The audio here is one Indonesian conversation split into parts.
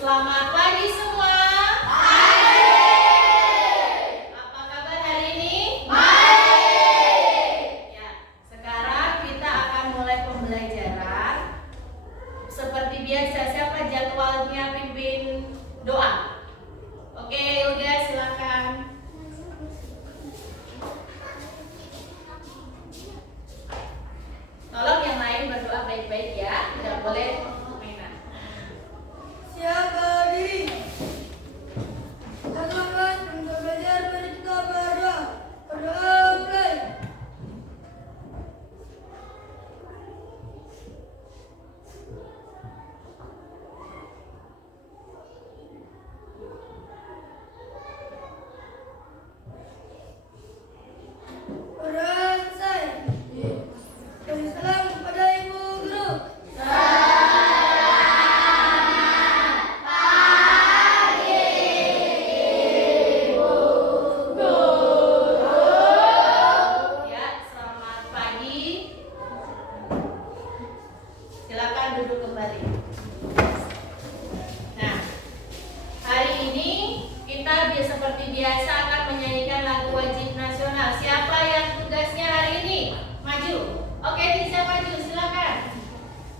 Selamat pagi semua. Baik. Apa kabar hari ini? Baik. Ya, sekarang kita akan mulai pembelajaran. Seperti biasa, siapa jadwalnya pimpin doa? Oke, Yoga silakan. Tolong yang lain berdoa baik-baik ya, tidak boleh mainan. Siapa diri? Silakan untuk belajar pada kita berdoa. Berdoa mulai. Berdoa selesai. Beri salam kepada Ibu Guru. Ya, selamat pagi. Silakan duduk kembali. Nah, hari ini kita seperti biasa akan menyanyikan lagu wajib nasional. Siapa yang tugasnya hari ini? Maju. Oke, bisa maju, silakan.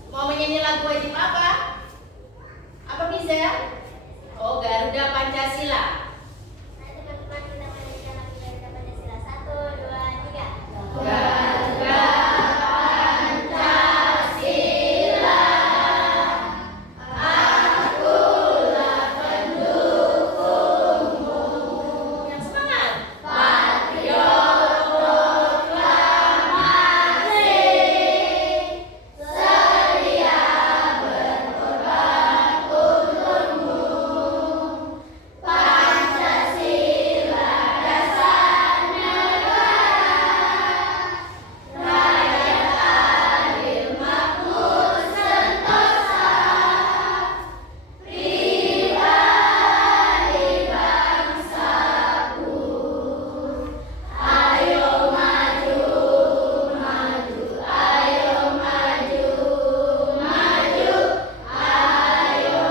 Mau menyanyi lagu wajib apa? Apa bisa? Oh, Garuda Pancasila. Garuda Pancasila, akulah pendukungmu. Yang semangat. Patriot proklamasi, sedia berkorban untukmu. Pancasila dasar negara, rakyat adil makmur sentosa, pribadi bangsaku. Ayo maju, maju, ayo maju, maju, ayo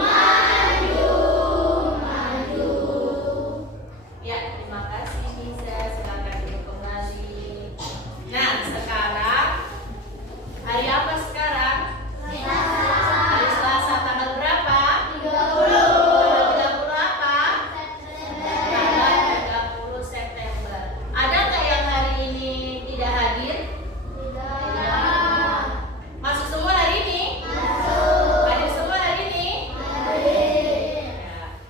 maju, maju. Ya, terima kasih Nisa. Silakan duduk kembali. Nah, sekarang hari apa sekarang? Hari Selasa tanggal berapa? 30 apa? Tanggal 30 September. Ada nggak yang hari ini tidak hadir? Masuk semua hari ini? Hadir semua hari ini? Ya,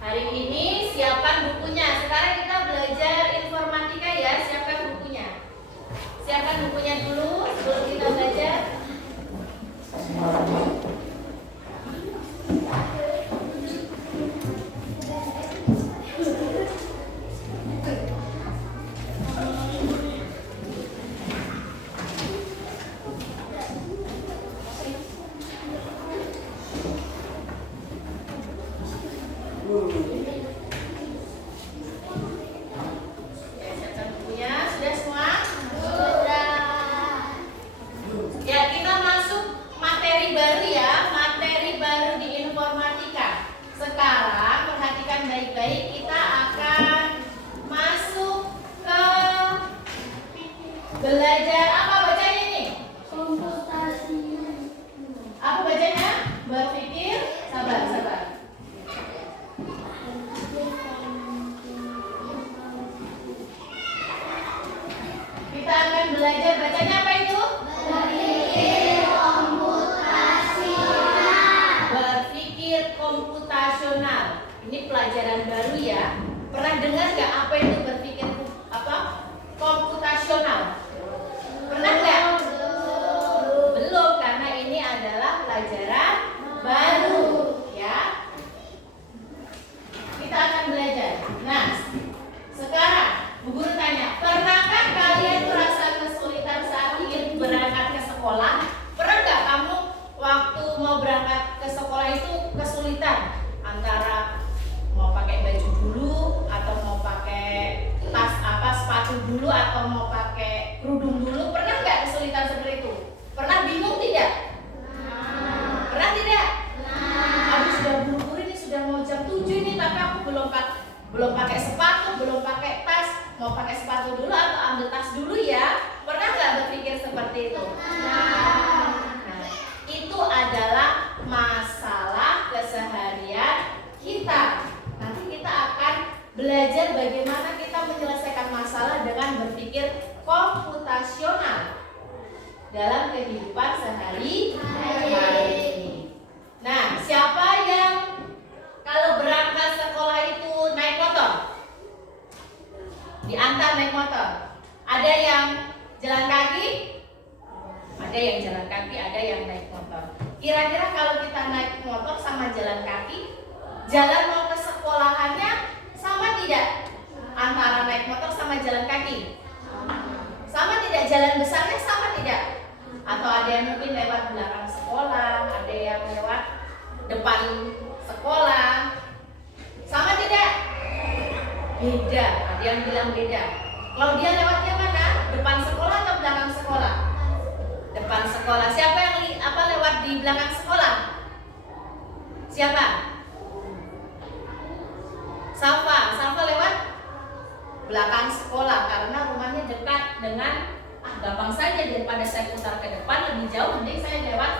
hari ini siapkan bukunya. Sekarang kita belajar informatika ya. Siapkan bukunya. Siapkan bukunya dulu sebelum kita belajar. Ya, siapkan bukunya. Sudah semua? Ya, kita masuk materi baru ya, materi baru di informatika. Sekarang perhatikan baik-baik, kita akan masuk ke belajar apa bacanya ini? Apa bacanya? Berpikir, sabar. Kita akan belajar bacanya apa itu? Berpikir komputasional. Ini pelajaran baru ya. Pernah dengar nggak apa itu berpikir komputasional? Pernah nggak? Belum, karena ini adalah pelajaran baru ya. Kita akan belajar. Nah, sekarang Bu Guru tanya, pernahkah kalian merasa kesulitan saat ingin berangkat ke sekolah? Pernah nggak kamu waktu mau berangkat ke sekolah itu kesulitan antara mau pakai baju dulu atau mau pakai tas sepatu dulu atau mau pakai kerudung dulu? Pernah nggak kesulitan seperti itu? Pernah bingung tidak? Pernah tidak? Habis sudah buru-buru ini sudah belum pakai sepatu, belum pakai tas, mau pakai sepatu dulu atau ambil tas dulu ya? Pernah nggak berpikir seperti itu? Nah, itu adalah masalah keseharian kita. Nanti kita akan belajar bagaimana kita menyelesaikan masalah dengan berpikir komputasional dalam kehidupan sehari-hari. Nah, siapa yang kalau berangkat sekolah itu naik motor? Diantar naik motor. Ada yang jalan kaki? Ada yang jalan kaki, ada yang naik motor. Kira-kira kalau kita naik motor sama jalan kaki, jalan mau ke sekolahannya sama tidak? Antara naik motor sama jalan kaki? Sama tidak? Jalan besarnya sama tidak? Atau ada yang mungkin lewat belakang sekolah, ada yang lewat depan sekolah. Sama tidak? Beda. Ada yang bilang beda. Kalau dia lewatnya mana? Depan sekolah atau belakang sekolah? Depan sekolah. Siapa yang lewat di belakang sekolah? Siapa? Safa lewat belakang sekolah karena rumahnya dekat dengan gampang saja daripada saya putar ke depan lebih jauh, mending saya lewat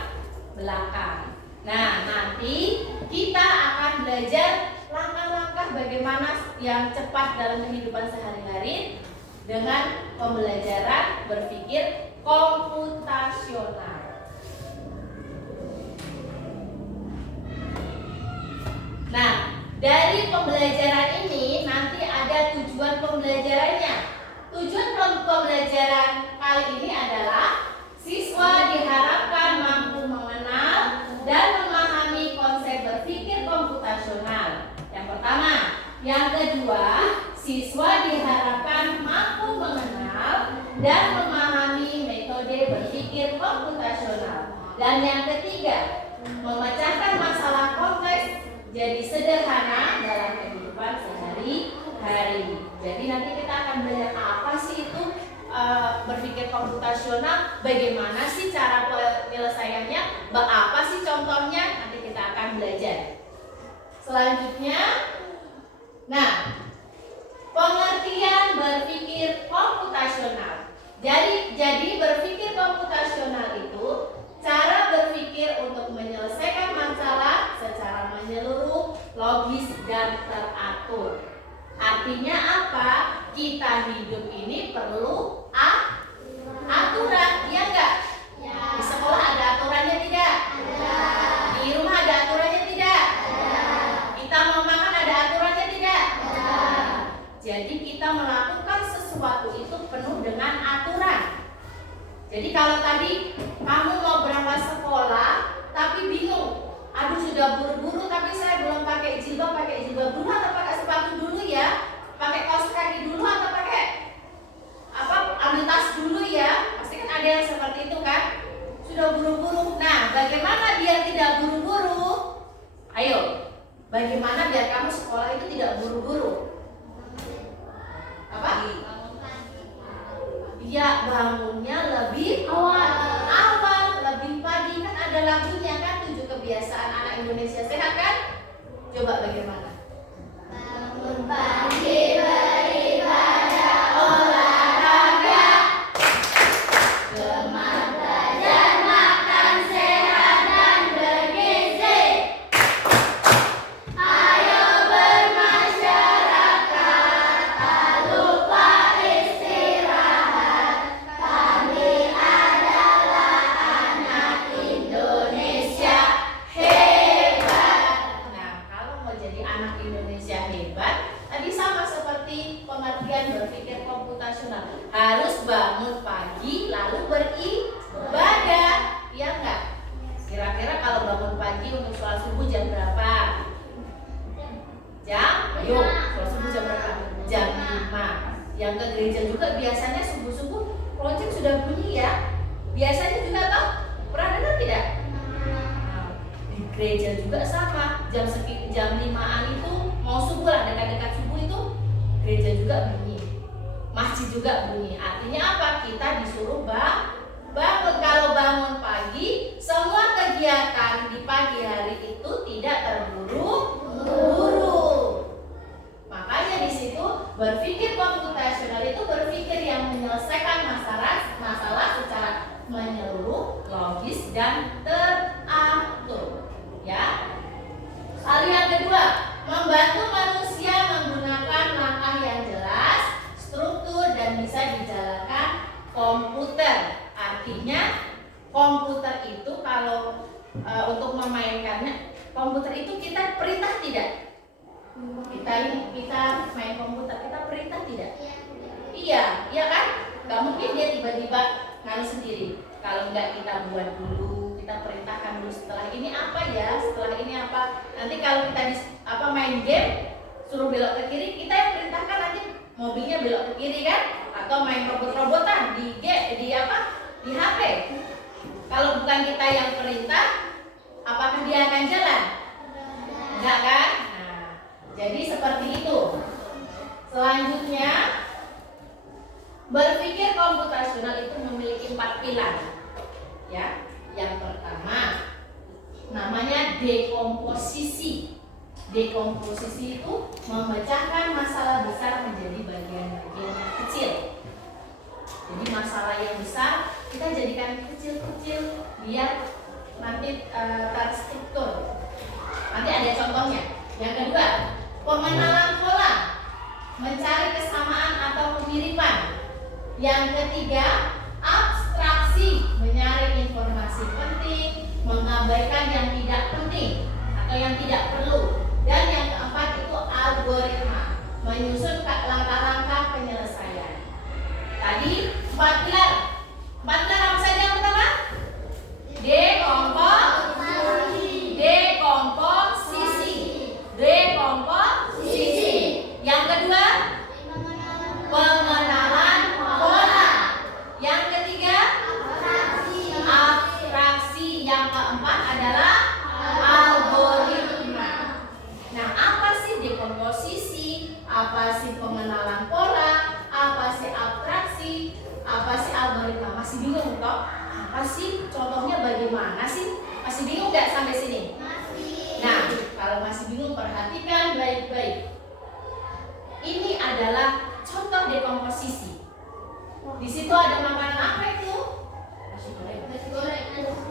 belakang. Nah, nanti kita akan belajar langkah-langkah bagaimana yang cepat dalam kehidupan sehari-hari dengan pembelajaran berpikir komputasional. Nah, dari pembelajaran ini nanti ada tujuan pembelajarannya. Tujuan pembelajaran kali ini adalah siswa diharapkan mampu mengenal dan memahami konsep berpikir komputasional. Yang pertama. Yang kedua, siswa diharapkan mampu mengenal dan memahami metode berpikir komputasional. Dan yang ketiga, memecahkan masalah kompleks jadi sederhana dalam kehidupan sehari-hari. Jadi nanti kita akan belajar apa sih itu berpikir komputasional, bagaimana sih cara penyelesaiannya, apa sih contohnya, nanti kita akan belajar. Selanjutnya, nah, pengertian berpikir komputasional. Jadi berpikir komputasional itu cara berpikir untuk menyelesaikan masalah secara menyeluruh, logis dan teratur. Artinya apa? Kita hidup ini perlu aturan, iya enggak? Ya. Di sekolah ada aturannya tidak? Ada. Di rumah ada aturannya tidak? Ada. Kita mau makan ada aturannya tidak? Ada. Jadi kita melakukan sesuatu itu penuh dengan aturan. Jadi kalau tadi kamu mau berangkat sekolah tapi bingung, aduh sudah buru-buru tapi saya belum pakai jilbab dulu atau pakai sepatu dulu ya, pakai kaos kaki dulu atau pakai ambil tas dulu ya, pasti kan ada yang seperti itu kan, sudah buru-buru. Nah, bagaimana biar tidak buru-buru? Ayo, bagaimana biar kamu sekolah itu tidak buru-buru? Ya, bangunnya lebih awal, lebih pagi, kan ada lagunya kan, 7 kebiasaan anak Indonesia sehat kan? Coba bagaimana? Bangun pagi beribadah, olahraga, semangat belajar, makan sehat dan bergizi. Ayo bermasyarakat, tak lupa istirahat. Kami adalah anak Indonesia hebat. Nah, kalau mau jadi anak Indonesia hebat, tadi sama seperti pengertian berpikir komputasional. Harus bangun pagi lalu beribadah, ya enggak? Kira-kira kalau bangun pagi untuk sholat subuh jam berapa? Ayo, sholat subuh jam berapa? Jam 5. Yang ke gereja juga biasanya subuh-subuh lonceng sudah bunyi ya. Biasanya juga toh, pernah dengar tidak? Di gereja juga sama, jam 5-an itu mau subuh lah, dekat-dekat subuh itu gereja juga bunyi, masjid juga bunyi. Artinya apa? Kita disuruh bangun. Kalau bangun pagi, semua kegiatan di pagi hari itu tidak terburu-buru. Makanya dan teratur. Ya. Lalu yang kedua, membantu manusia menggunakan langkah yang jelas, struktur dan bisa dijalankan komputer. Artinya komputer itu kalau untuk memainkannya, komputer itu kita perintah tidak? Kita main komputer, kita perintah tidak? Iya, iya kan? Gak mungkin dia tiba-tiba ngaruh sendiri. Kalau nggak kita buat dulu, kita perintahkan dulu setelah ini apa ya, setelah ini apa. Nanti kalau kita main game, suruh belok ke kiri, kita yang perintahkan nanti mobilnya belok ke kiri kan? Atau main robot-robotan di HP. Kalau bukan kita yang perintah, apakah dia akan jalan? Enggak kan? Nah, jadi seperti itu. Selanjutnya, berpikir komputasional itu memiliki 4 pilar. Ya, yang pertama namanya dekomposisi. Dekomposisi itu memecahkan masalah besar menjadi bagian-bagian yang kecil. Jadi masalah yang besar kita jadikan kecil-kecil biar nanti terstruktur. Nanti ada contohnya. Yang kedua, pengenalan pola, mencari kesamaan atau kemiripan. Yang ketiga, abstraksi, menyaring informasi penting, mengabaikan yang tidak penting atau yang tidak perlu. Dan yang keempat itu algoritma, menyusun langkah-langkah penyelesaian. Tadi 4 pilar. 4 pilar apa saja yang pertama? Dekomposisi. Yang kedua, pengenalan pola. Yang ketiga, abstraksi. Yang keempat adalah algoritma. Nah, apa sih dekomposisi? Apa sih pengenalan pola? Apa sih abstraksi? Apa sih algoritma? Masih bingung toh? Apa sih? Contohnya bagaimana sih? Masih bingung nggak sampai sini? Nah, kalau masih bingung perhatikan baik-baik. Ini adalah contoh dekomposisi. Di situ ada makanan apa itu?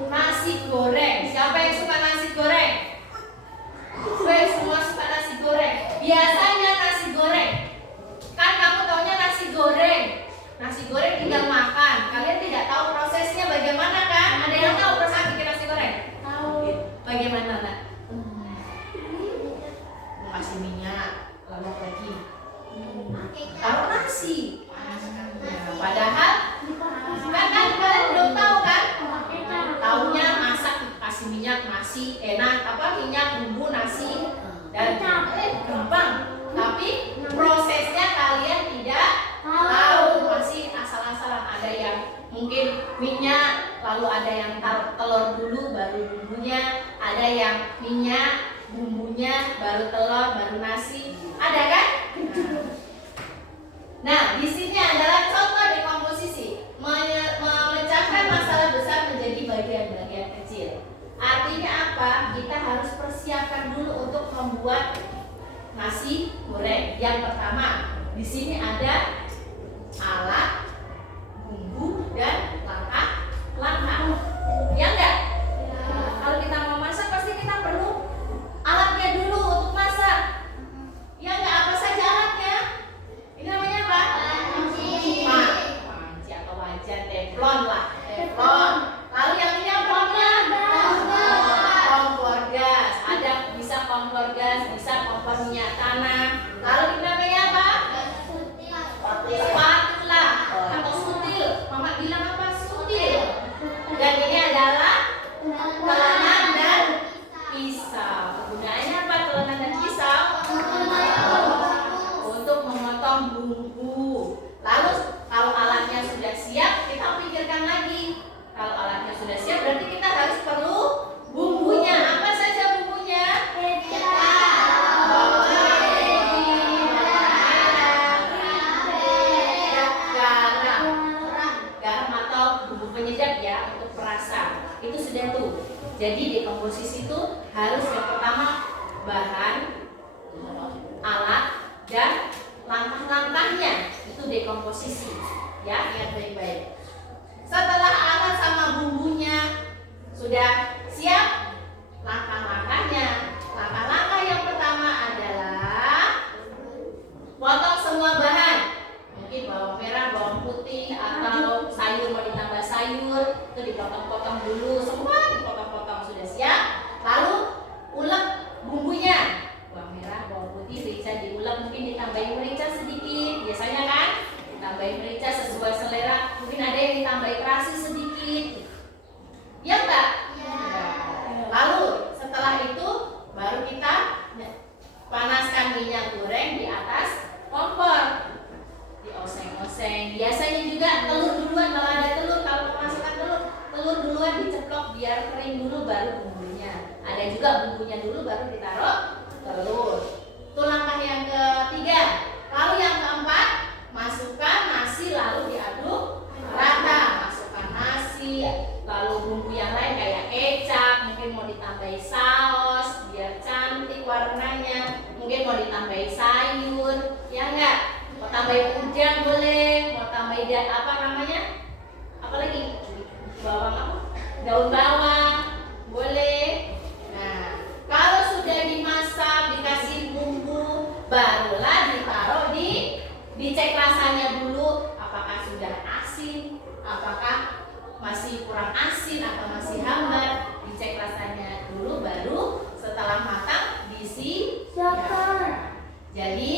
Nasi goreng. Siapa yang suka nasi goreng? Semua suka nasi goreng. Biasanya nasi goreng, kan kamu taunya nasi goreng. Nasi goreng tinggal makan. Kalian tidak tahu prosesnya bagaimana kan? Ada yang tahu proses bikin nasi goreng? Tahu. Bagaimana nak? Kasih minyak, lalu lagi taruh nasi. Nah, padahal kan kalian belum tahu kan? Taunya masak kasih minyak nasi enak, minyak bumbu nasi dan gampang. Tapi prosesnya kalian tidak tahu, masih asal-asalan. Ada yang mungkin minyak, lalu ada yang taruh telur dulu baru bumbunya, ada yang minyak bumbunya baru telur baru nasi, ada kan? Nah, di sini adalah contoh dekomposisi, memecahkan masalah besar menjadi bagian-bagian kecil. Artinya apa? Kita harus persiapkan dulu untuk membuat nasi goreng. Yang pertama, di sini ada alat, bumbu dan langkah. Ya enggak? Kalau kita mau masak pasti kita perlu alatnya dulu untuk masak. Ya enggak, apa saja alatnya? Ini namanya apa? Panci atau wajan, teflon lah. Teflon. Lalu yang ini apa? Kompor gas. Ada bisa kompor gas, bisa kompor minyak tanah. Lalu ini namanya apa? Spatula atau sutil. Mama bilang apa? Sutil. Dan ini adalah telanan dan pisau. Kegunaannya apa telanan dan pisau? Untuk memotong bumbu. Lalu kalau alatnya sudah siap, kita pikirkan lagi. Kalau alatnya sudah siap, berarti kita harus perlu bumbunya. Apa saja bumbunya? Garam atau bumbu penyedap ya, untuk perasa. Itu sudah tuh. Jadi dekomposisi itu harus yang pertama bahan, alat, dan langkah-langkahnya. Itu dekomposisi. Ya, lihat baik-baik. Setelah alat sama bumbunya Sudah siap? Langkah-langkahnya. Langkah-langkah yang pertama adalah potong semua bahan. Mungkin bawang merah, bawang putih, atau sayur mau ditambah sayur, itu dipotong-potong dulu. Semua dipotong-potong. Sudah siap? Lalu ulek bumbunya. Bawang merah, bawang putih, merica diulek, mungkin ditambahin merica sedikit. Biasanya kan ditambahin merica sesuai selera. Mungkin ada yang ditambahin terasi sedikit. Ya enggak? Ya. Lalu setelah itu baru kita panaskan minyak goreng di atas kompor. Dioseng-oseng. Biasanya juga telur duluan, kalau ada telur, kalau memasukkan telur duluan diceplok biar kering dulu baru bumbunya. Ada juga bumbunya dulu baru ditaruh telur. Itu langkah yang ketiga. Lalu yang keempat, masukkan nasi lalu diaduk rata. Masukkan nasi, lalu bumbu yang lain kayak kecap, mungkin mau ditambahi saus biar cantik warnanya, mungkin mau ditambahi sayur, ya enggak? Mau tambahin udang boleh, mau tambahin apa namanya? Apa lagi? Bawang apa? Daun bawang boleh. Nah, kalau sudah dimasak, dikasih bumbu, barulah ditaruh dicek rasanya dulu, apakah sudah asin, apakah masih kurang asin atau masih hambar. Dicek rasanya dulu, baru setelah matang disiapkan. Jadi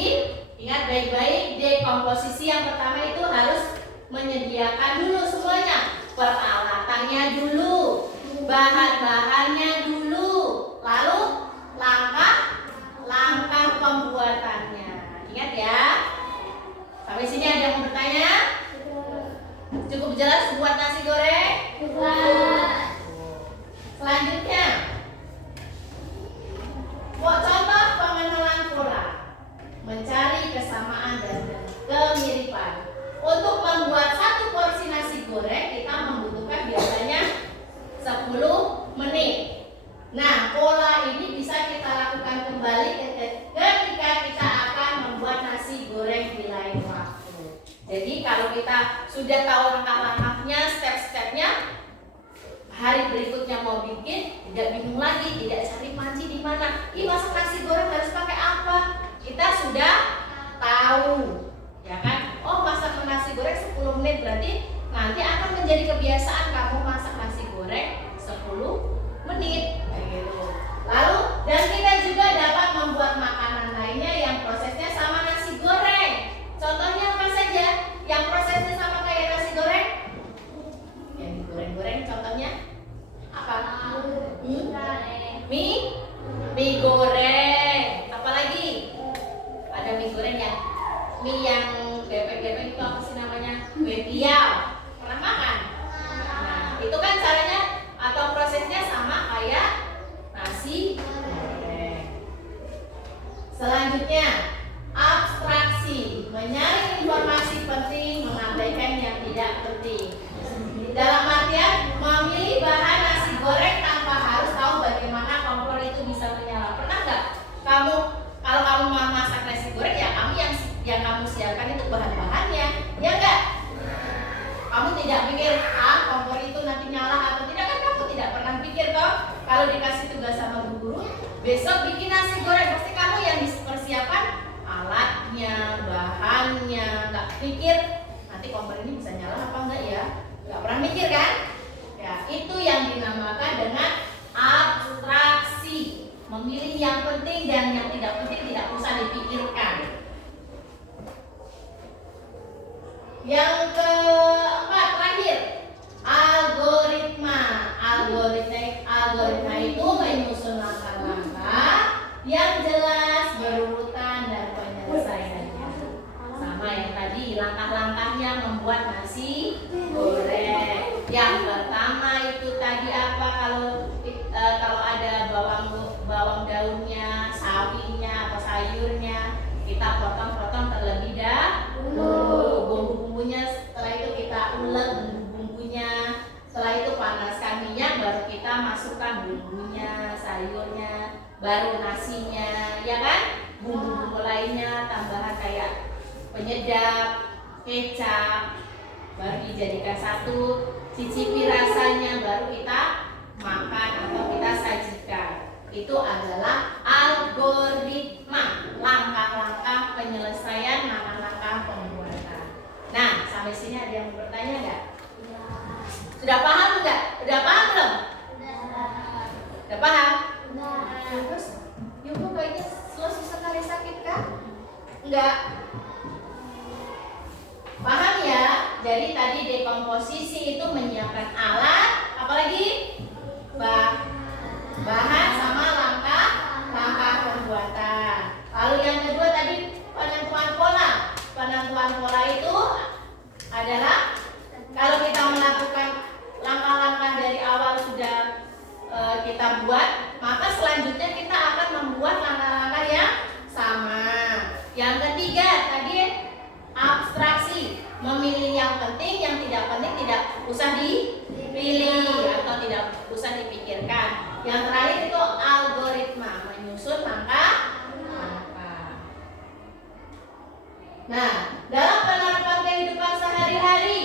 ingat baik-baik, dekomposisi yang pertama itu harus menyediakan dulu semuanya. Peralatannya dulu, bahan-bahannya dulu, lalu langkah pembuatannya. Ingat ya. Sampai sini ada yang mau bertanya? Cukup jelas buat nasi goreng? Selanjutnya, buat contoh pengenalan pola, mencari kesamaan dan kemiripan. Untuk membuat satu porsi nasi goreng kita membutuhkan biasanya 10 menit. Nah, pola ini bisa kita lakukan kembali ketika kita akan membuat nasi goreng di lain waktu. Jadi kalau kita sudah tahu langkah-langkahnya, step-stepnya, hari berikutnya mau bikin tidak bingung lagi, tidak cari panci di mana. Ih, masak nasi goreng harus pakai apa? Kita sudah tahu, ya kan? Oh, masak nasi goreng 10 menit berarti nanti akan menjadi kebiasaan kamu masak nasi goreng 10 menit kayak gitu. Lalu dan kita juga dapat membuat makanan lainnya yang prosesnya sama nasi goreng. Contohnya apa saja? Yang prosesnya sama kayak nasi goreng? Yang digoreng-goreng contohnya apa? Mie goreng. Apalagi? Ada mie goreng ya? Mie yang bebek-bebek itu apa sih namanya? Mie piau. Pernah makan? Nah, itu kan caranya atau prosesnya sama kayak nasi goreng. Selanjutnya, abstraksi, menyaring informasi penting, mengabaikan yang tidak penting. Dalam artian memilih bahan nasi goreng tanpa harus tahu bagaimana kompor itu bisa menyala. Pernah nggak kamu kalau kamu mau masak nasi goreng ya kamu yang kamu siapkan itu bahan-bahannya, ya enggak? Kamu tidak pikir kompor itu nanti nyala atau tidak, kan kamu tidak pernah pikir toh. Kalau dikasih tugas sama bu guru, besok bikin nasi goreng, pasti kamu yang dipersiapkan alatnya, bahannya, nggak pikir nanti kompor ini bisa nyala apa enggak ya, nggak pernah mikir kan? Ya, itu yang dinamakan dengan abstraksi, memilih yang penting dan yang tidak penting tidak usah dipikirkan. Yang keempat terakhir, algoritma. Algoritma itu menyusun langkah-langkah yang jelas, berurutan dan penyelesaiannya. Sama yang tadi, langkah-langkahnya membuat nasi goreng. Yang pertama itu tadi apa? Kalau ada bawang daunnya, sawinya atau sayurnya, kita potong-potong terlebih dahulu. Bumbu-bumbunya setelah itu kita ulek bumbunya. Setelah itu panaskan minyak, baru kita masukkan bumbunya, sayurnya, baru nasinya, ya kan? Bumbu-bumbu lainnya, tambahan kayak penyedap, kecap, baru dijadikan satu, cicipi rasanya, baru kita makan atau kita sajikan. Itu adalah algoritma, langkah-langkah penyelesaian, langkah-langkah pembuatan. Nah, sampai sini ada yang mau bertanya nggak? Sudah paham nggak? Udah paham belum? Udah paham? Terus, Yoko kayaknya selalu sekali sakit kan? Enggak. Paham ya? Jadi tadi dekomposisi itu menyiapkan alat, apalagi bahan sama langkah pembuatan. Lalu yang kedua tadi penentuan pola. Penentuan pola itu adalah kalau kita melakukan langkah-langkah dari awal sudah kita buat, maka selanjutnya kita akan membuat langkah-langkah yang sama. Yang ketiga tadi abstraksi, memilih yang penting, yang tidak penting tidak usah dipilih atau tidak usah dipikirkan. Yang terakhir itu algoritma, menyusun langkah-langkah. Nah, dalam penerapan kehidupan sehari-hari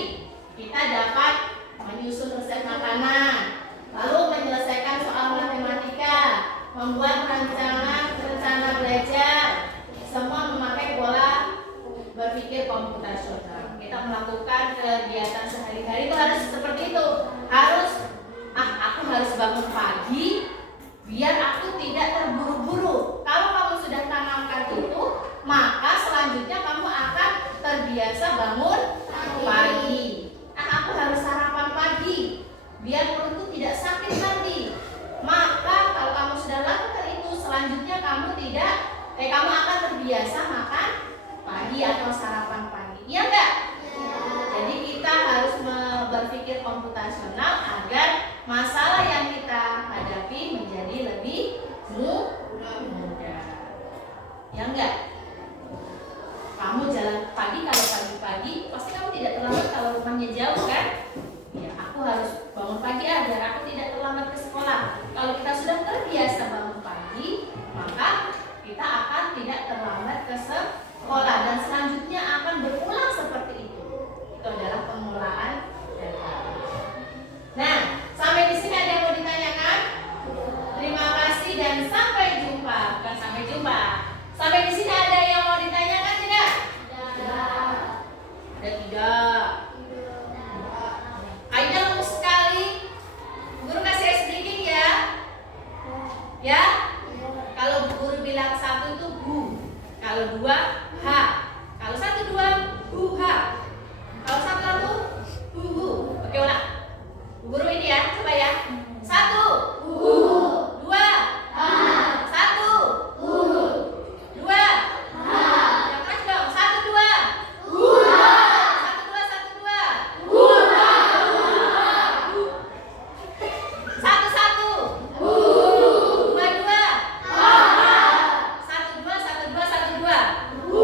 kita dapat menyusun resep makanan, lalu menyelesaikan soal matematika, membuat rencana belajar, semua memakai pola berpikir komputasional. Kita melakukan kegiatan sehari-hari itu harus seperti itu. Aku harus bangun pagi biar aku tidak terburu-buru. Kalau kamu sudah tanamkan itu, maka selanjutnya kamu akan terbiasa bangun pagi. Aku harus sarapan pagi biar perutku tidak sakit nanti. Maka kalau kamu sudah lakukan itu, selanjutnya kamu akan terbiasa makan pagi atau sarapan pagi. Iya enggak? Jadi kita harus berpikir komputasional agar masalah yang kita hadapi menjadi lebih mudah. Ya enggak? Kamu jalan pagi, kalau pagi-pagi pasti kamu tidak terlambat kalau rumahnya jauh kan? Ya, aku harus bangun pagi agar aku tidak terlambat ke sekolah. Kalau kita sudah terbiasa bangun pagi, maka kita akan tidak terlambat ke sekolah dan selanjutnya akan berulang seperti itu. Itu adalah pengelolaan data. Nah, sampai di sini ada yang mau ditanyakan? Terima kasih dan sampai jumpa. Bukan sampai jumpa. Sampai di sini ada yang mau ditanyakan tidak? Ada tidak? Kayaknya lembut sekali. Guru kasih ice breaking ya. Ya? Kalau guru bilang satu itu bu, kalau dua ha, kalau satu dua bu ha, kalau satu bu bu. Oke ulang. Guru ini ya, coba ya. Satu bu, dua ha, satu bu, dua ha. Yang keras dong. Satu dua bu ha, satu dua bu ha, satu satu bu, dua dua ha, satu dua bu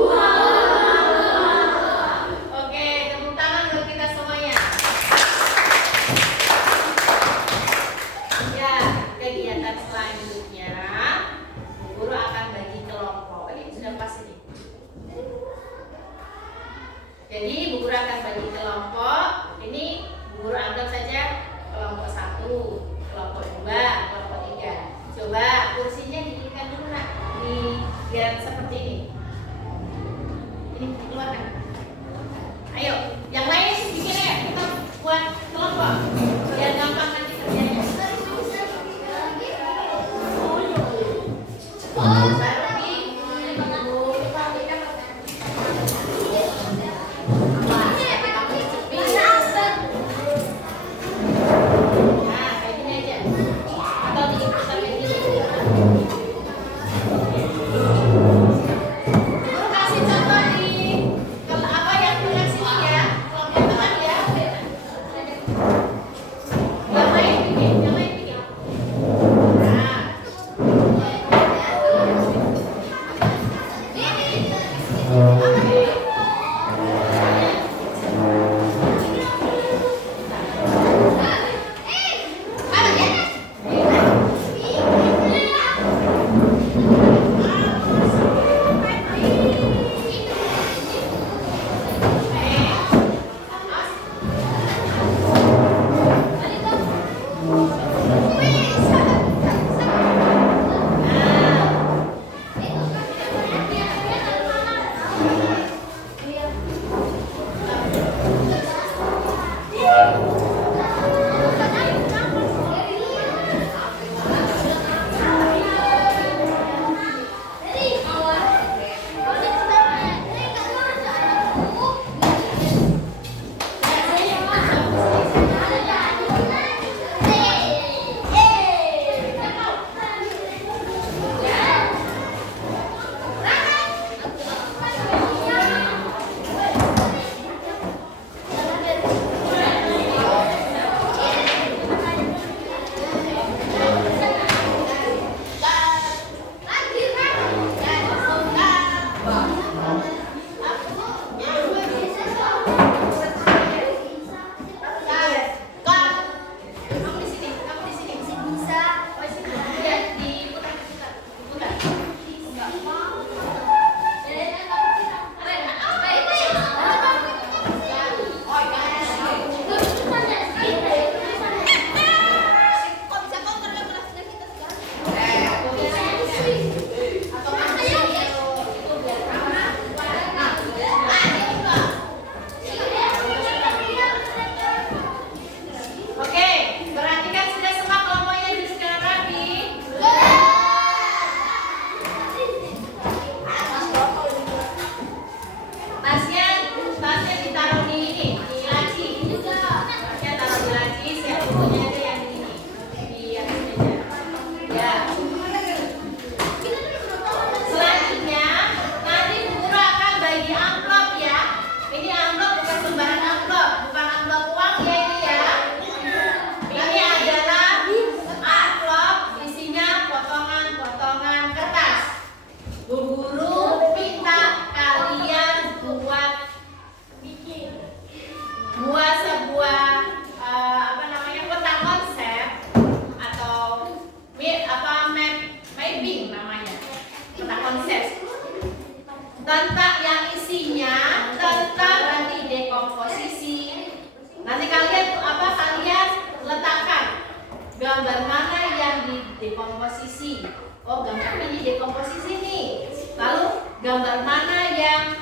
dekomposisi. Oh, gambar ini dekomposisi nih. Lalu gambar mana yang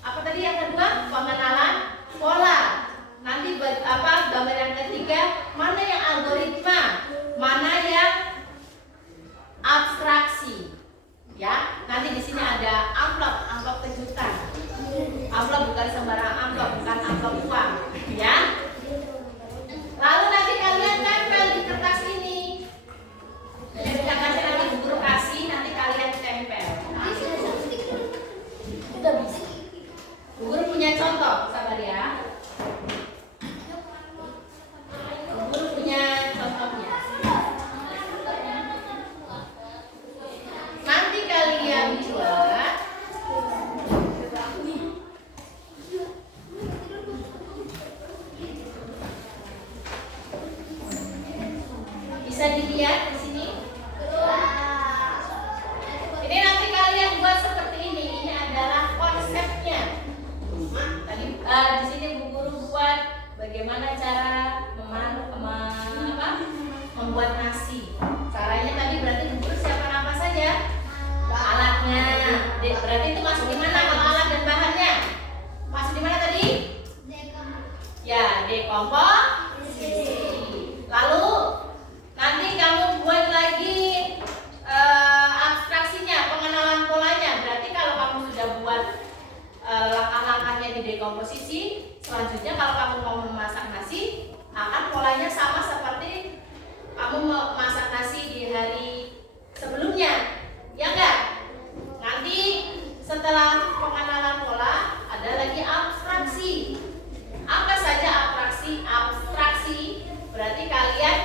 apa tadi yang kedua? Pengenalan pola. Nanti gambar yang ketiga, mana yang algoritma, mana yang abstraksi. Ya, nanti di sini ada amplop kejutan. Amplop bukan sembarang amplop, bukan amplop uang, ya. Lalu nanti kalian tempel di kertas ini. Kita kasih nanti guru kasih, nanti kalian tempel. Udah bisa. Guru punya contoh, sabar ya. Guru punya contohnya. Nanti kalian buat bisa dilihat di sini. Ini nanti kalian buat seperti ini. Ini adalah konsepnya. Tadi di sini Bu Guru buat bagaimana cara membuat nasi. Caranya tadi berarti Bu Guru siapkan apa saja? Alatnya. Berarti itu masuk di mana kalau alat dan bahannya? Masuk di mana tadi? Ya, dekomposisi. Lalu nanti kamu buat lagi abstraksinya, pengenalan polanya. Berarti kalau kamu sudah buat langkah-langkahnya di dekomposisi, selanjutnya kalau kamu mau memasak nasi, akan polanya sama seperti kamu memasak nasi di hari sebelumnya, ya enggak? Nanti setelah pengenalan pola ada lagi abstraksi. Apa saja abstraksi? Berarti kalian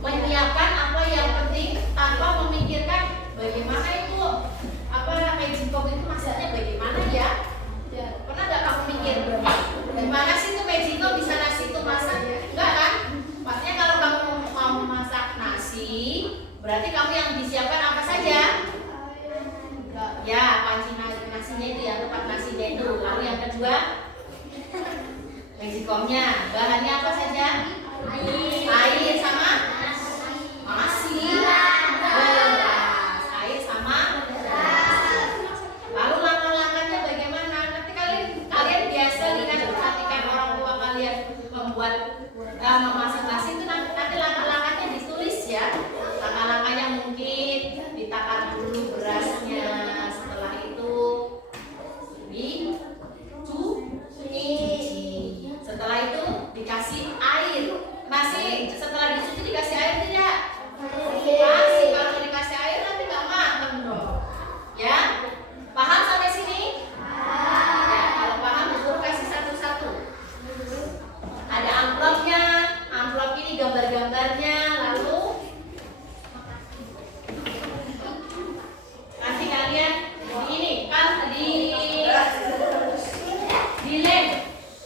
menyiapkan apa yang penting tanpa memikirkan bagaimana itu magicom itu masaknya bagaimana ya? Pernah nggak kamu mikir gimana sih itu magicom bisa nasi itu masak? Enggak kan? Maksudnya kalau kamu mau memasak nasi, berarti kamu yang disiapkan apa saja? Ya, panci nasinya itu ya, tempat nasinya itu. Lalu yang kedua, magicomnya. Bahannya apa saja? Air sama nasi. Beras. Air sama beras. Lalu langkah-langkahnya bagaimana? Nanti kalian biasa lihat perhatikan orang tua kalian membuat memasak nasi itu nanti langkah-langkahnya ditulis ya. Langkah-langkahnya mungkin ditakar dulu berasnya. Setelah itu dicuci. Setelah itu dikasih air. Nasi setelah dicuci dikasih air tidak? Kasih. Kalau dikasih air nanti nggak matang dong. Ya, paham sampai sini? Ya, kalau paham disuruh kasih satu-satu. Ada amplopnya. Amplop ini gambar-gambarnya. Lalu nanti kalian di ini kan di lem.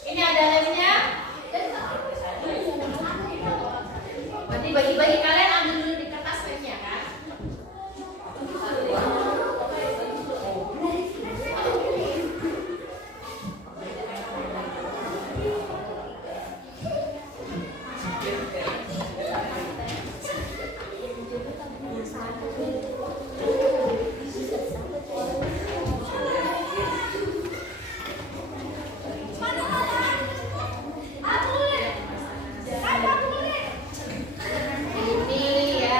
Ini ada lemnya. Berarti bagi-bagi kalian ambil dulu di kertas lemnya kan. Ini ya.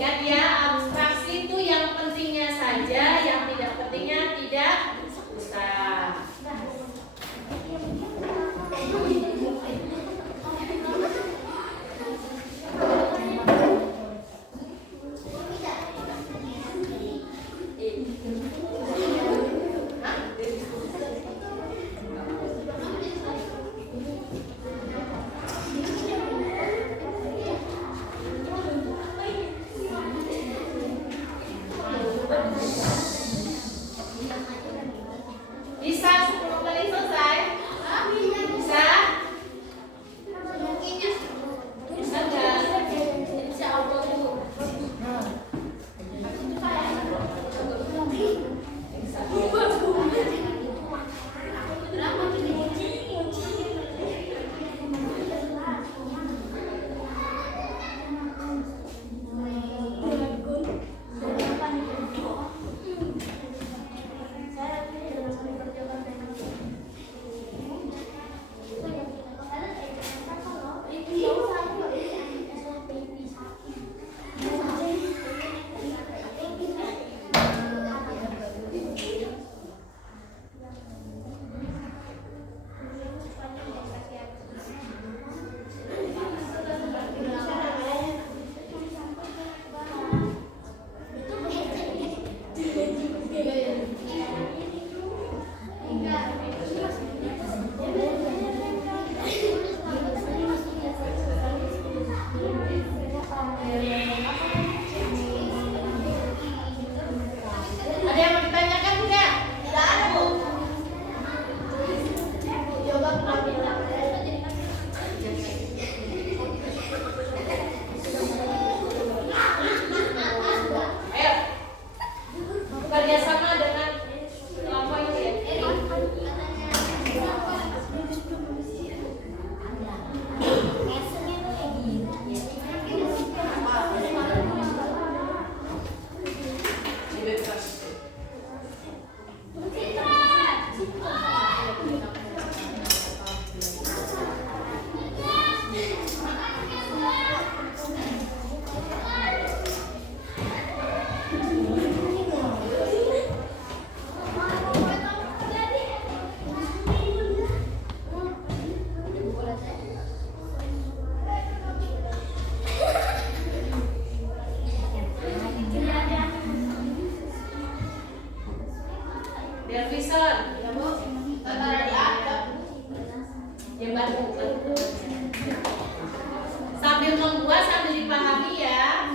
Ingat ya, abstraksi itu yang pentingnya saja, yang tidak pentingnya tidak usah. Bisa 10 menit selesai? Bisa? Bisa nggak? Bisa auto dulu. Ada yang mau ditanyakan tidak? Tidak ada, Bu. Coba penampilan. Ayo. Kerjasama dengan kelompok ini ya. Delvison, ya Bu. Yang baru. Sambil membuat sambil dipahami ya.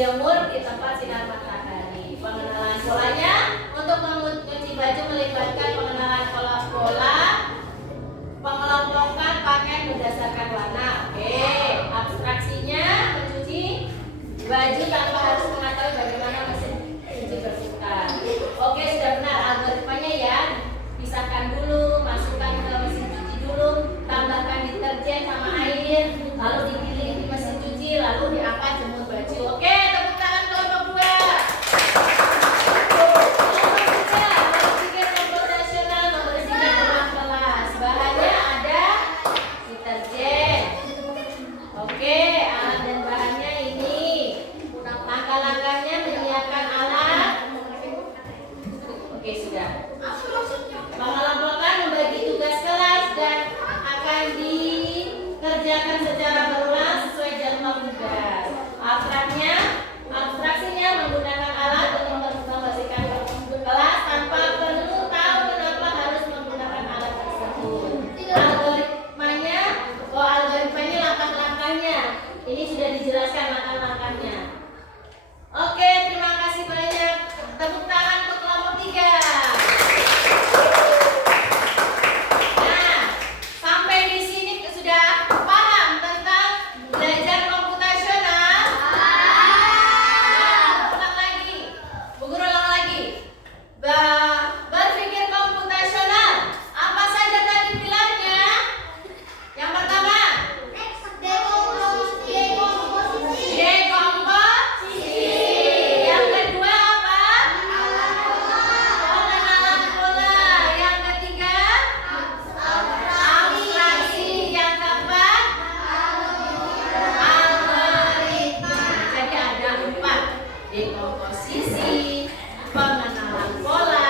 dijemur di tempat sinar matahari. Pengenalan polanya untuk mencuci baju melibatkan pengenalan pola-pola, pengelompokan pakaian berdasarkan warna. Oke, abstraksinya mencuci baju tanpa harus mengetahui bagaimana mesin cuci berputar. Oke, sudah benar algoritmanya ya. Pisahkan dulu, masukkan ke mesin cuci dulu, tambahkan deterjen sama air, lalu digiling di mesin cuci, lalu diangkat jemur baju. Oke, tepuk tangan kelompok 2. Kelompok 3, berpikir komputasional membersihkan ruang kelas. Bahannya ada deterjen. Oke, alat dan bahannya ini. Langkah-langkahnya menyiapkan alat. Oke, sudah. Mengelompokkan membagi tugas kelas dan akan dikerjakan secara berulang sesuai jadwal tugas. Abstraksinya menggunakan alat untuk membersihkan kelas tanpa perlu tahu kenapa harus menggunakan alat tersebut. Algoritmanya langkah-langkahnya. Ini sudah dijelaskan langkah-langkahnya. Oke, terima kasih banyak. Tepuk tangan untuk kelompok 3. Nah, sampai di sini sudah paham tentang belajar komputasional? Ulang lagi. Bu Guru ulang lagi. Berpikir komputasional. Apa saja tadi pilarnya? Yang pertama, dekomposisi. Yang kedua apa? Pengenalan pola. Yang ketiga, abstraksi. Yang keempat, algoritma. Jadi ada 4: dekomposisi, pengenalan pola,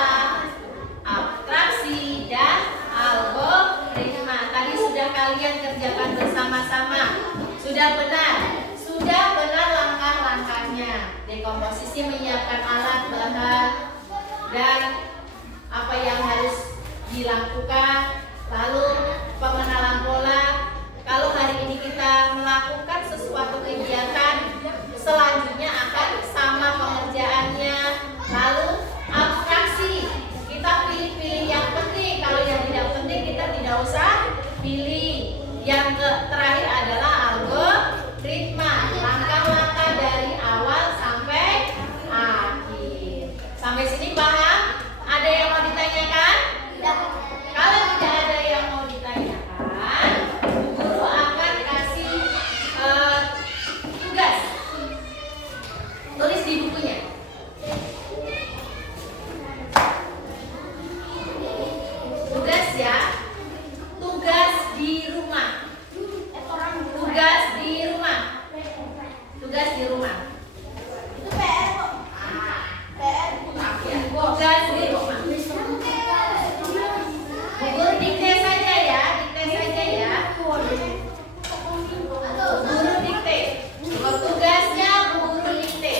abstraksi, dan algoritma. Tadi sudah kalian kerjakan bersama-sama. Sudah benar langkah-langkahnya. Dekomposisi menyiapkan alat, bahan, dan apa yang harus dilakukan. Lalu pengenalan pola. Kalau hari ini kita melakukan sesuatu kegiatan, selanjutnya akan sama pengerjaannya. Lalu abstraksi, kita pilih-pilih yang penting. Kalau yang tidak penting kita tidak usah pilih. Yang terakhir adalah algoritma, langkah-langkah dari awal sampai akhir. Sampai sini paham? Ada yang mau ditanyakan? Kalau tidak ada yang mau ditanyakan, Bu Guru akan kasih tugas. Tulis di bukunya. Tugas ya. Tugas di rumah. Tugas di rumah. Tugas di rumah. Itu PR kok. PR. Tugas di rumah. Bu Guru dikte saja ya, Bu Guru dikte. Kalau tugasnya Bu Guru dikte.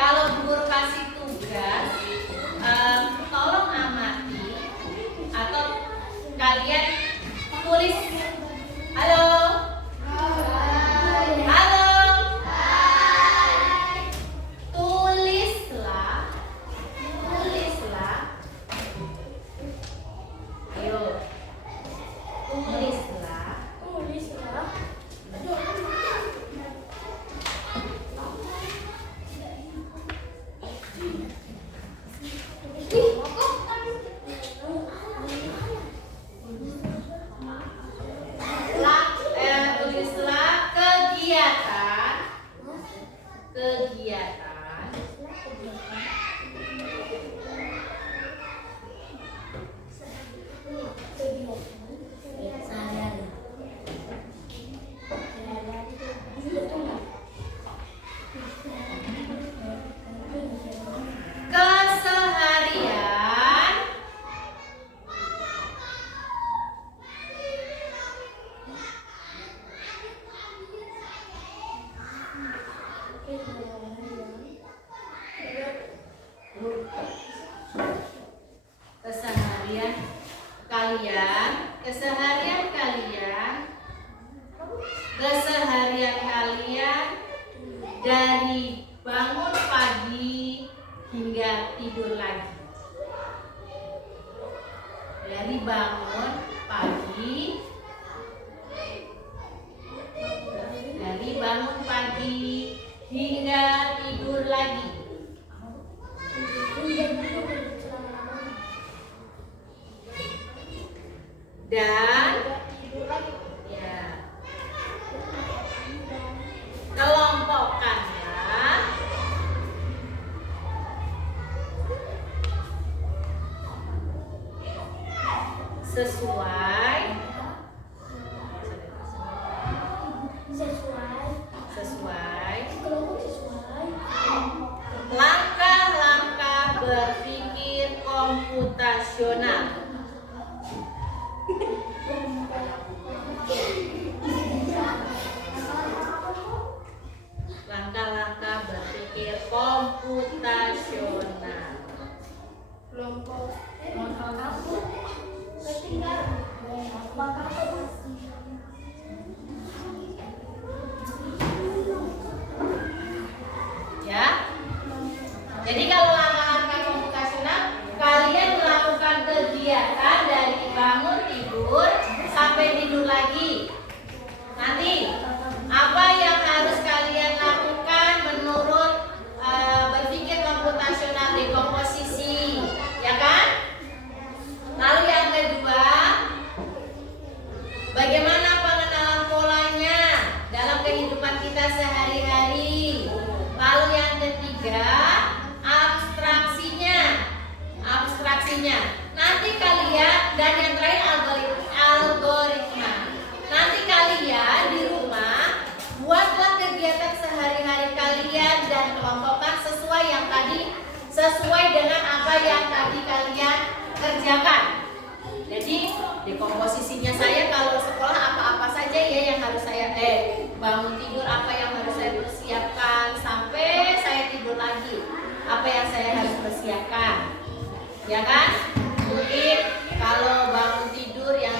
Kalau Bu Guru kasih tugas, tolong amati atau kalian tulis. Halo. Halo. Tulislah. Ayo. Tulislah. Tulislah kegiatan. komunikasinya. Nanti kalian, dan yang terakhir algoritma. Nanti kalian di rumah buatlah kegiatan sehari-hari kalian dan kelompokkan sesuai dengan apa yang tadi kalian kerjakan. Jadi di komposisinya saya kalau sekolah apa-apa saja ya yang harus saya bangun tidur, apa yang harus saya persiapkan sampai saya tidur lagi, apa yang saya harus persiapkan, ya kan? Mungkin kalau bangun tidur yang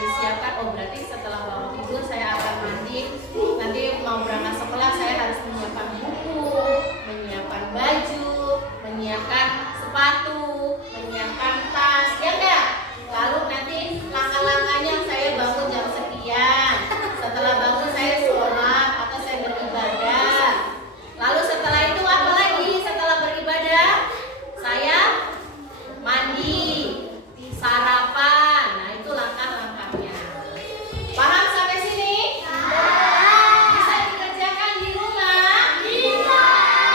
disiapkan, oh berarti setelah bangun tidur saya akan mandi, nanti mau berangkat sekolah saya harus menyiapkan buku, menyiapkan baju, menyiapkan sepatu, menyiapkan tas, ya enggak? Lalu nanti langkah-langkahnya saya bangun jam sekian, setelah bangun saya sholat atau saya beribadah. Lalu setelah itu apa lagi? Setelah beribadah saya mandi, sarapan. Nah itu langkah-langkahnya. Paham sampai sini? Bisa dikerjakan di rumah? Bisa.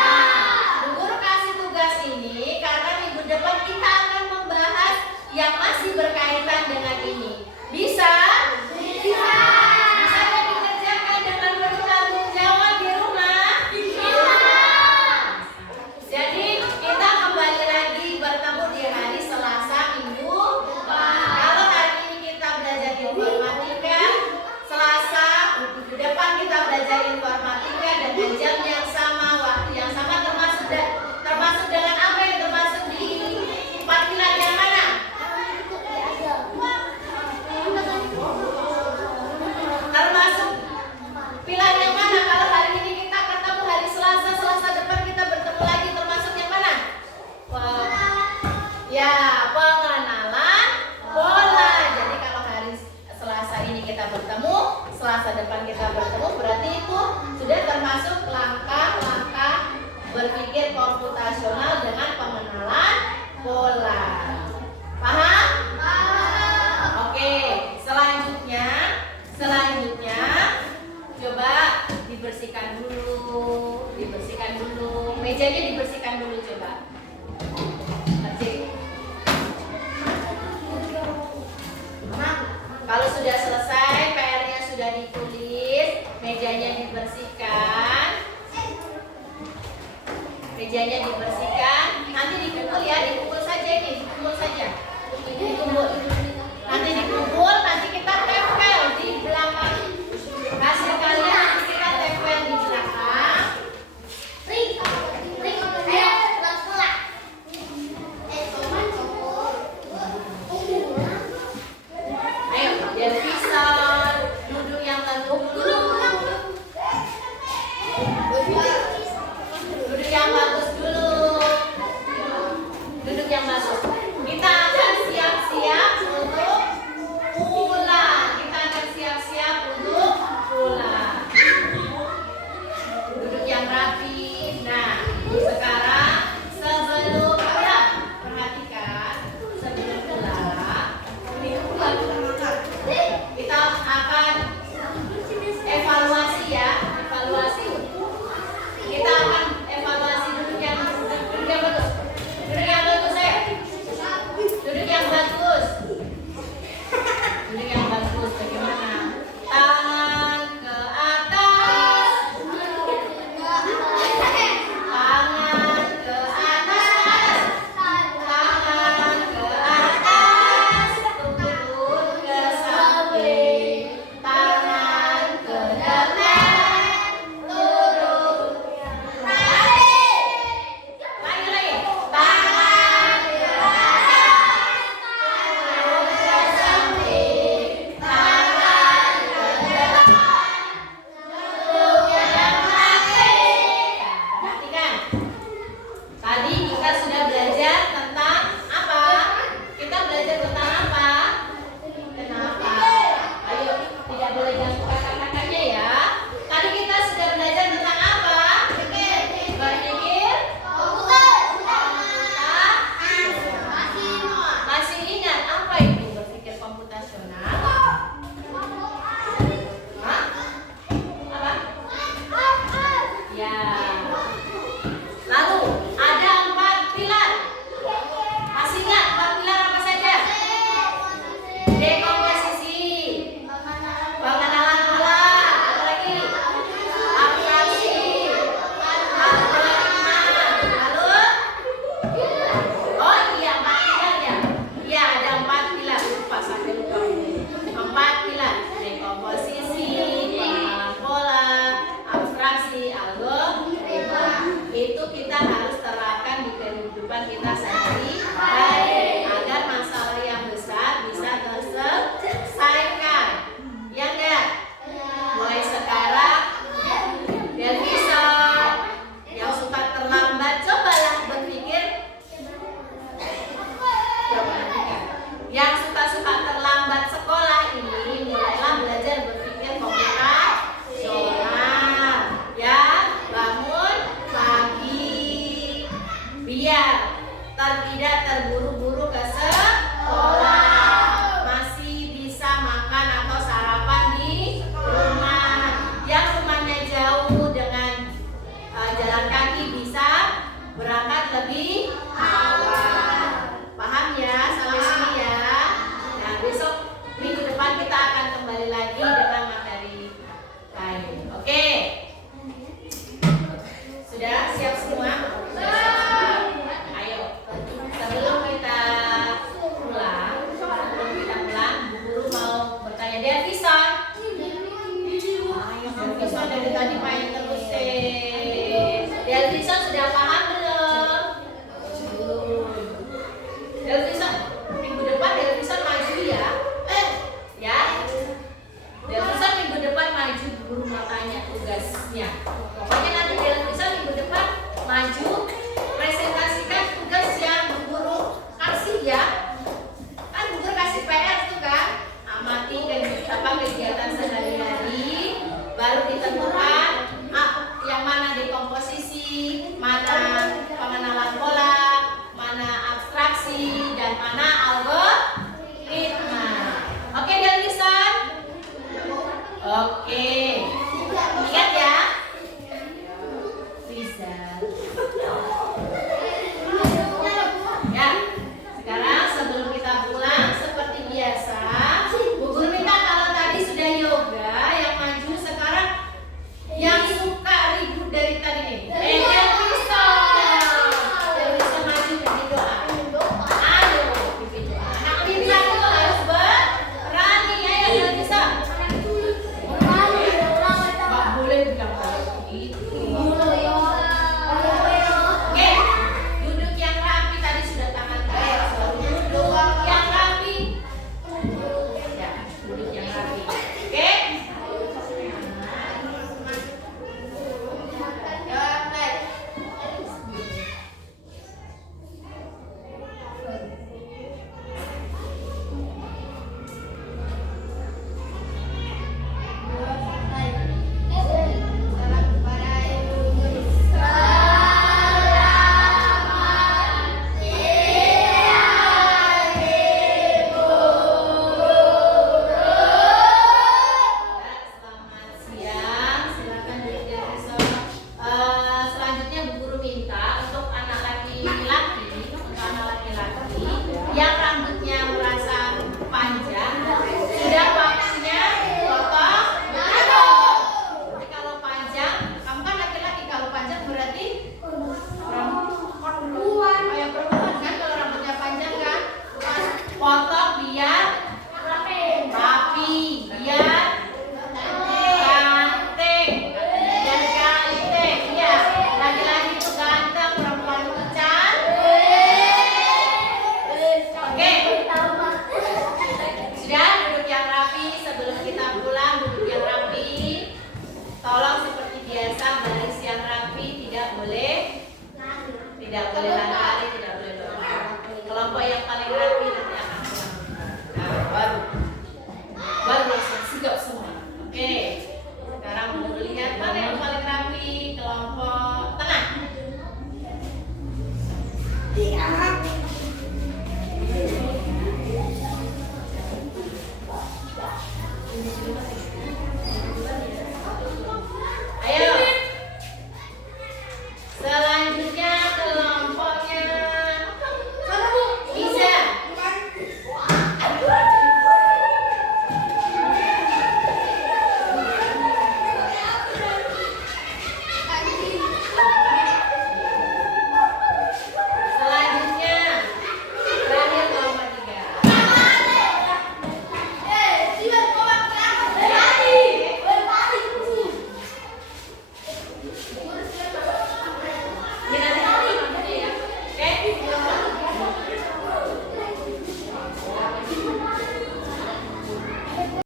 Nah, Bu Guru kasih tugas ini karena minggu depan kita akan membahas yang masih berkaitan dengan ini. Bisa? Bisa. Bisa dikerjakan dengan penuh tanggung jawab di rumah? Bisa. Jadi kita kembali lagi bertemu di hari Selasa minggu. Kalau hari ini kita belajar informatika, Selasa depan kita belajar informatika dengan jam yang sama, waktu yang sama, termasuk dengan apa yang termasuk di panggilan yang mana? Termasuk pilihan yang mana? Kalau hari ini kita ketemu hari Selasa, Selasa depan kita bertemu lagi, termasuk yang mana? Ya, pengenalan pola. Jadi kalau hari Selasa ini kita bertemu, Selasa depan kita bertemu, berarti itu sudah termasuk langkah-langkah berpikir komputasional dengan pengenalan pola. Paham? Oke, selanjutnya coba dibersihkan dulu, mejanya dibersihkan dulu coba. Kalau sudah selesai, PR-nya sudah ditulis, mejanya dibersihkan, nanti dikumpul ya, dikumpul saja. Nanti dikumpul, nanti kita tempel di belakang. Hasil kalian nanti kita tempel di belakang. Ayo, biar bisa duduk yang bagus dulu. Duduk yang bagus. Kita akan siap-siap untuk pulang. Duduk yang rapi. Nah, sekarang sebelum pulang, perhatikan sebelum pulang. kembali lagi